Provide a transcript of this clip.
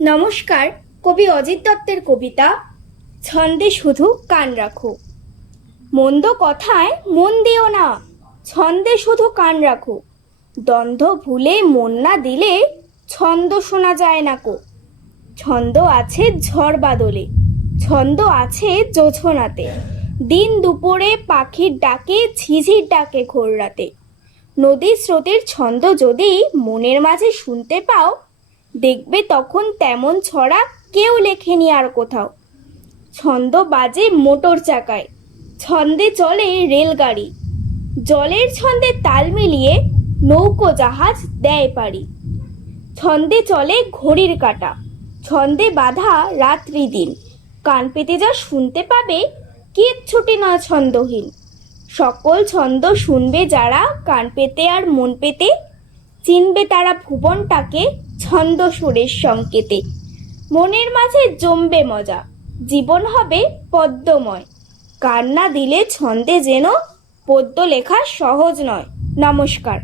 নমস্কার। কবি অজিত দত্তের কবিতা ছন্দে শুধু কান রাখো। মন্দ কথায় মন দিও না, ছন্দে শুধু কান রাখো। দ্বন্দ্ব ভুলে মন না দিলে ছন্দ শোনা যায় না কো। ছন্দ আছে ঝড় বাদলে, ছন্দ আছে জোছনাতে, দিন দুপুরে পাখির ডাকে, ঝিঝির ডাকে ঘোর রাতে। নদীর স্রোতের ছন্দ যদি মনের মাঝে শুনতে পাও, দেখবে তখন তেমন ছড়া কেউ লেখেনি আর কোথাও। ছন্দ বাজে মোটর চাকায়, ছন্দে চলে রেলগাড়ি, জলের ছন্দে তাল মিলিয়ে নৌকো জাহাজ দেয় পাড়ি। ছন্দে চলে ঘড়ির কাঁটা, ছন্দে বাঁধা রাত্রি দিন, কান পেতে যা শুনতে পাবে কিচ্ছুটি নয় ছন্দহীন। সকল ছন্দ শুনবে যারা কান পেতে আর মন পেতে, চিনবে তারা ভুবনটাকে ছন্দ সুরের সংকেতে। মনের মাঝে জমবে মজা, জীবন হবে পদ্মময়, কান না দিলে ছন্দে যেন পদ্য লেখা সহজ নয়। নমস্কার।